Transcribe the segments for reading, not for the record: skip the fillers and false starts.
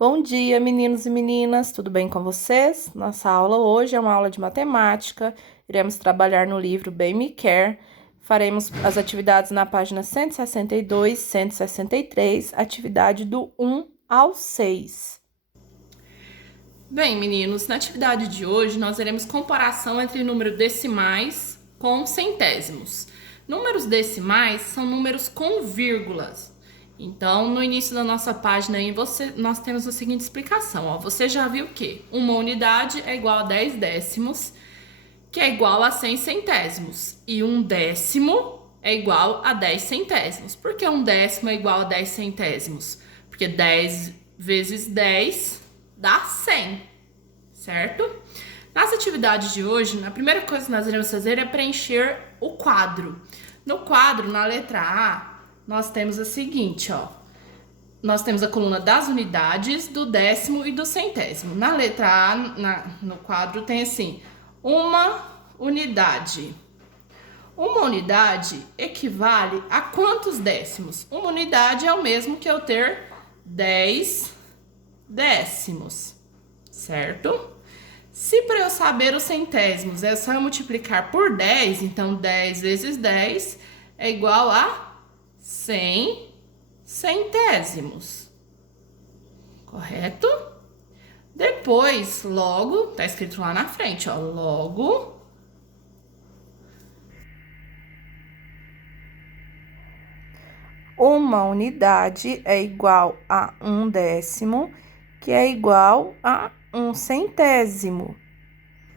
Bom dia, meninos e meninas, tudo bem com vocês? Nossa aula hoje é uma aula de matemática. Iremos trabalhar no livro Bem Me Quer. Faremos as atividades na página 162, 163, atividade do 1 ao 6. Bem, meninos, na atividade de hoje nós veremos comparação entre números decimais com centésimos. Números decimais são números com vírgulas. Então, no início da nossa página aí, nós temos a seguinte explicação. Ó, você já viu que uma unidade é igual a 10 décimos, que é igual a 100 centésimos. E um décimo é igual a 10 centésimos. Por que um décimo é igual a 10 centésimos? Porque 10 vezes 10 dá 100, certo? Nas atividades de hoje, a primeira coisa que nós iremos fazer é preencher o quadro. No quadro, na letra A, nós temos a seguinte, ó. Nós temos a coluna das unidades, do décimo e do centésimo. Na letra A, no quadro, tem assim, uma unidade. Uma unidade equivale a quantos décimos? Uma unidade é o mesmo que eu ter 10 décimos, certo? Se para eu saber os centésimos é só eu multiplicar por 10, então 10 vezes 10 é igual a 100 centésimos, correto? Depois, logo, tá escrito lá na frente, ó, logo uma unidade é igual a um décimo, que é igual a um centésimo.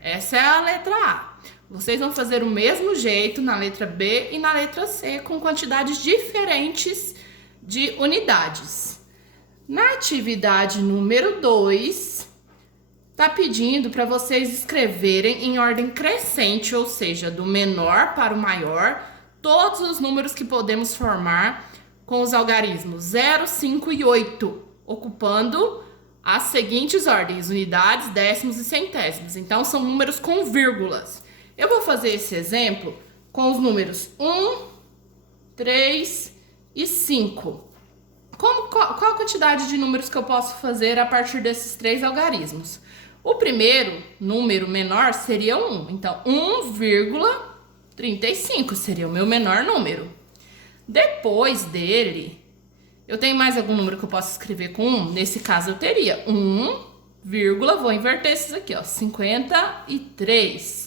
Essa é a letra A. Vocês vão fazer o mesmo jeito na letra B e na letra C, com quantidades diferentes de unidades. Na atividade número 2, tá pedindo para vocês escreverem em ordem crescente, ou seja, do menor para o maior, todos os números que podemos formar com os algarismos 0, 5 e 8, ocupando as seguintes ordens: unidades, décimos e centésimos. Então, são números com vírgulas. Eu vou fazer esse exemplo com os números 1, 3 e 5. Qual a quantidade de números que eu posso fazer a partir desses três algarismos? O primeiro número menor seria 1. Então, 1,35 seria o meu menor número. Depois dele, eu tenho mais algum número que eu posso escrever com 1? Nesse caso, eu teria 1, vou inverter esses aqui, ó, 53.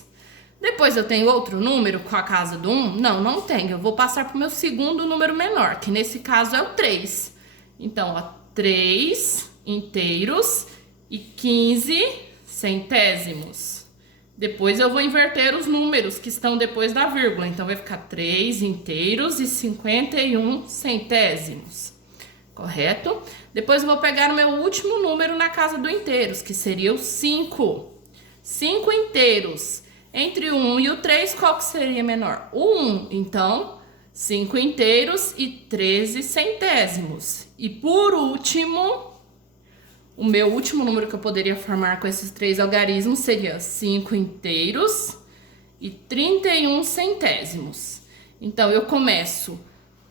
Depois eu tenho outro número com a casa do 1? Não tenho. Eu vou passar para o meu segundo número menor, que nesse caso é o 3. Então, ó, 3 inteiros e 15 centésimos. Depois eu vou inverter os números que estão depois da vírgula. Então, vai ficar 3 inteiros e 51 centésimos. Correto? Depois eu vou pegar o meu último número na casa do inteiros, que seria o 5. 5 inteiros. Entre o 1 e o 3, qual que seria menor? O 1. Então, 5 inteiros e 13 centésimos. E por último, o meu último número que eu poderia formar com esses três algarismos seria 5 inteiros e 31 centésimos. Então, eu começo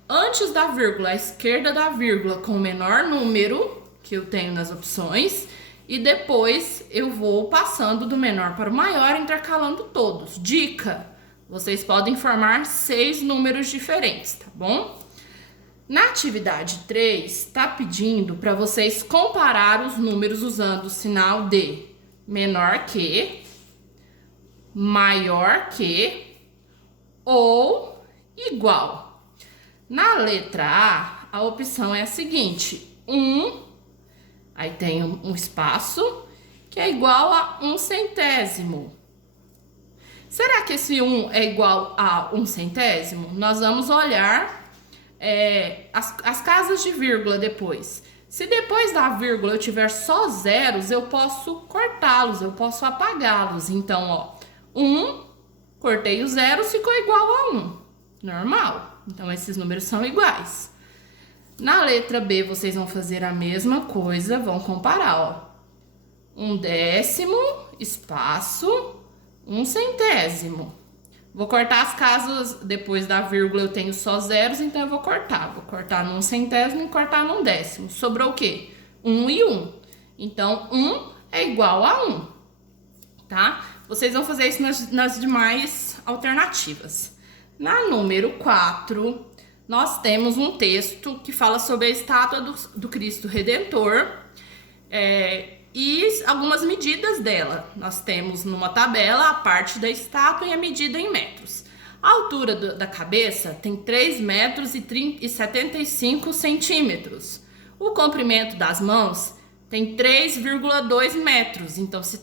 antes da vírgula, à esquerda da vírgula, com o menor número que eu tenho nas opções. E depois eu vou passando do menor para o maior, intercalando todos. Dica: vocês podem formar 6 números diferentes, tá bom? Na atividade 3, tá pedindo para vocês comparar os números usando o sinal de menor que, maior que ou igual. Na letra A opção é a seguinte: 1, aí tem um espaço, que é igual a 1 centésimo. Será que esse 1 é igual a 1 centésimo? Nós vamos olhar as casas de vírgula depois. Se depois da vírgula eu tiver só zeros, eu posso cortá-los, eu posso apagá-los. Então, ó, 1, cortei os zeros, ficou igual a 1. Normal. Então, esses números são iguais. Na letra B, vocês vão fazer a mesma coisa, vão comparar, ó. 1 décimo, espaço, 1 centésimo. Vou cortar as casas, depois da vírgula eu tenho só zeros, então eu vou cortar. Vou cortar num centésimo e cortar num décimo. Sobrou o quê? 1 e 1. Então, 1 é igual a 1, tá? Vocês vão fazer isso nas demais alternativas. Na número 4, nós temos um texto que fala sobre a estátua do Cristo Redentor e algumas medidas dela. Nós temos numa tabela a parte da estátua e a medida em metros. A altura da cabeça tem 3 metros e 75 centímetros. O comprimento das mãos tem 3,2 metros. Então, se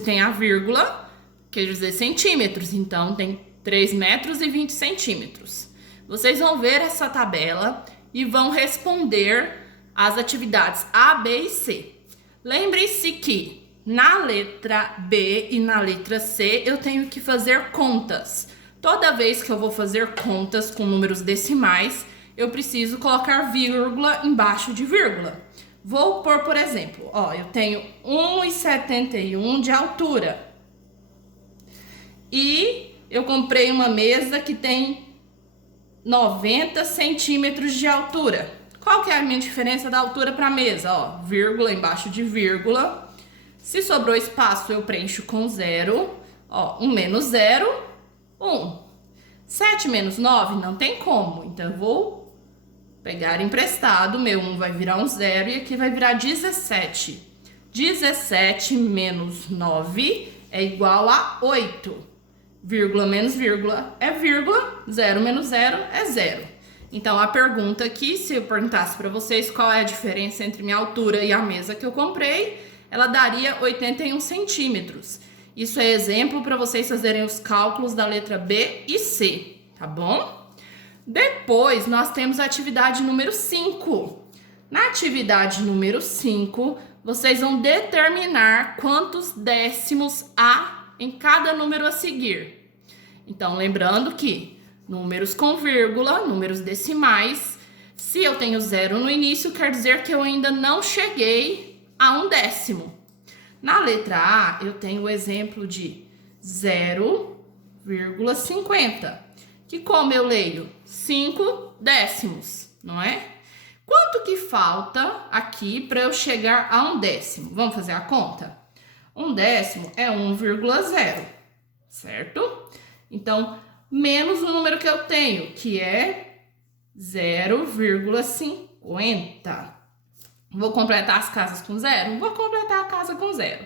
tem a vírgula, quer dizer centímetros. Então, tem 3 metros e 20 centímetros. Vocês vão ver essa tabela e vão responder as atividades A, B e C. Lembre-se que na letra B e na letra C eu tenho que fazer contas. Toda vez que eu vou fazer contas com números decimais, eu preciso colocar vírgula embaixo de vírgula. Vou pôr, por exemplo, eu tenho 1,71 de altura. E eu comprei uma mesa que tem 90 centímetros de altura. Qual que é a minha diferença da altura para a mesa? Vírgula embaixo de vírgula. Se sobrou espaço, eu preencho com 0. 1 menos 0, 1. 7 menos 9, não tem como. Então, eu vou pegar emprestado. Meu 1 vai virar um 0 e aqui vai virar 17. 17 menos 9 é igual a 8. Vírgula menos vírgula é vírgula, 0 menos 0 é 0. Então, a pergunta aqui, se eu perguntasse para vocês qual é a diferença entre minha altura e a mesa que eu comprei, ela daria 81 centímetros. Isso é exemplo para vocês fazerem os cálculos da letra B e C, tá bom? Depois, nós temos a atividade número 5. Na atividade número 5, vocês vão determinar quantos décimos há em cada número a seguir. Então, lembrando que números com vírgula, números decimais, se eu tenho 0 no início, quer dizer que eu ainda não cheguei a um décimo. Na letra A, eu tenho o exemplo de 0,50, que como eu leio 5 décimos, não é? Quanto que falta aqui para eu chegar a um décimo? Vamos fazer a conta? Um décimo é 1,0, certo? Então, menos o número que eu tenho, que é 0,50. Vou completar as casas com 0? Vou completar a casa com 0.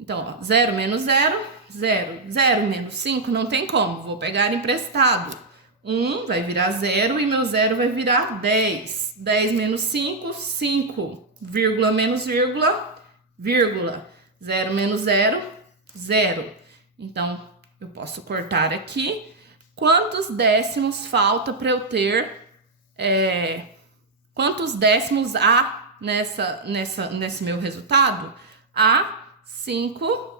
Então, 0 menos 0, 0. 0 menos 5, não tem como. Vou pegar emprestado. 1 vai virar 0 e meu 0 vai virar 10. 10 menos 5, 5. Vírgula menos vírgula, vírgula. 0 menos 0, 0. Então, eu posso cortar aqui. Quantos décimos falta para eu ter? Quantos décimos há nesse meu resultado? Há 5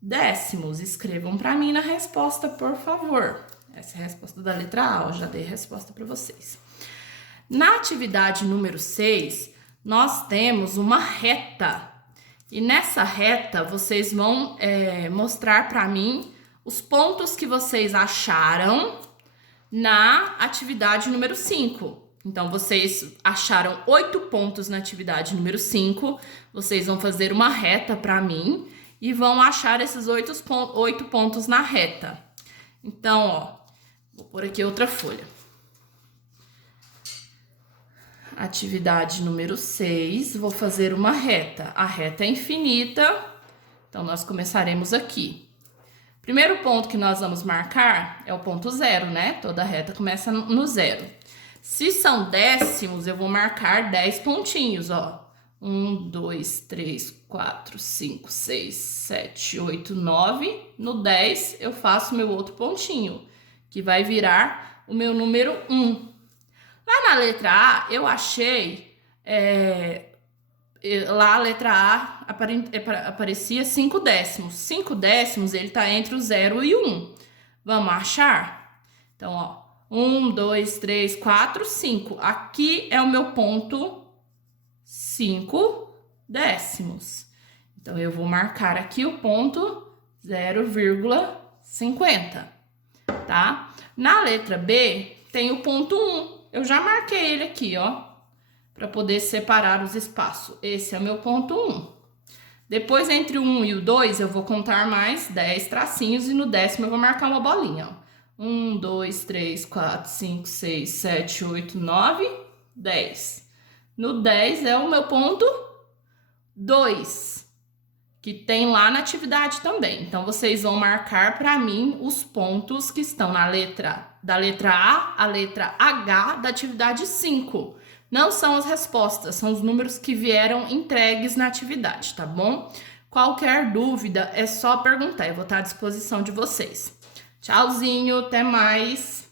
décimos. Escrevam para mim na resposta, por favor. Essa é a resposta da letra A. Eu já dei a resposta para vocês. Na atividade número 6, nós temos uma reta. E nessa reta, vocês vão mostrar para mim os pontos que vocês acharam na atividade número 5. Então, vocês acharam 8 pontos na atividade número 5. Vocês vão fazer uma reta para mim e vão achar esses 8 pontos na reta. Então, vou pôr aqui outra folha. Atividade número 6, vou fazer uma reta. A reta é infinita, então nós começaremos aqui. Primeiro ponto que nós vamos marcar é o ponto 0, né? Toda reta começa no 0. Se são décimos, eu vou marcar 10 pontinhos, 1, 2, 3, 4, 5, 6, 7, 8, 9. No 10, eu faço meu outro pontinho, que vai virar o meu número 1. Lá na letra A, eu achei... lá a letra A aparecia 5 décimos. 5 décimos, ele tá entre o 0 e o 1. Vamos achar? Então, 1, 2, 3, 4, 5. Aqui é o meu ponto 5 décimos. Então, eu vou marcar aqui o ponto 0,50, tá? Na letra B, tem o ponto 1. Eu já marquei ele aqui, para poder separar os espaços. Esse é o meu ponto 1. Depois, entre o 1 e o 2, eu vou contar mais 10 tracinhos e no 10º eu vou marcar uma bolinha, ó. 1, 2, 3, 4, 5, 6, 7, 8, 9, 10. No 10 é o meu ponto 2, que tem lá na atividade também. Então, vocês vão marcar para mim os pontos que estão da letra A à letra H da atividade 5. Não são as respostas, são os números que vieram entregues na atividade, tá bom? Qualquer dúvida é só perguntar, eu vou estar à disposição de vocês. Tchauzinho, até mais!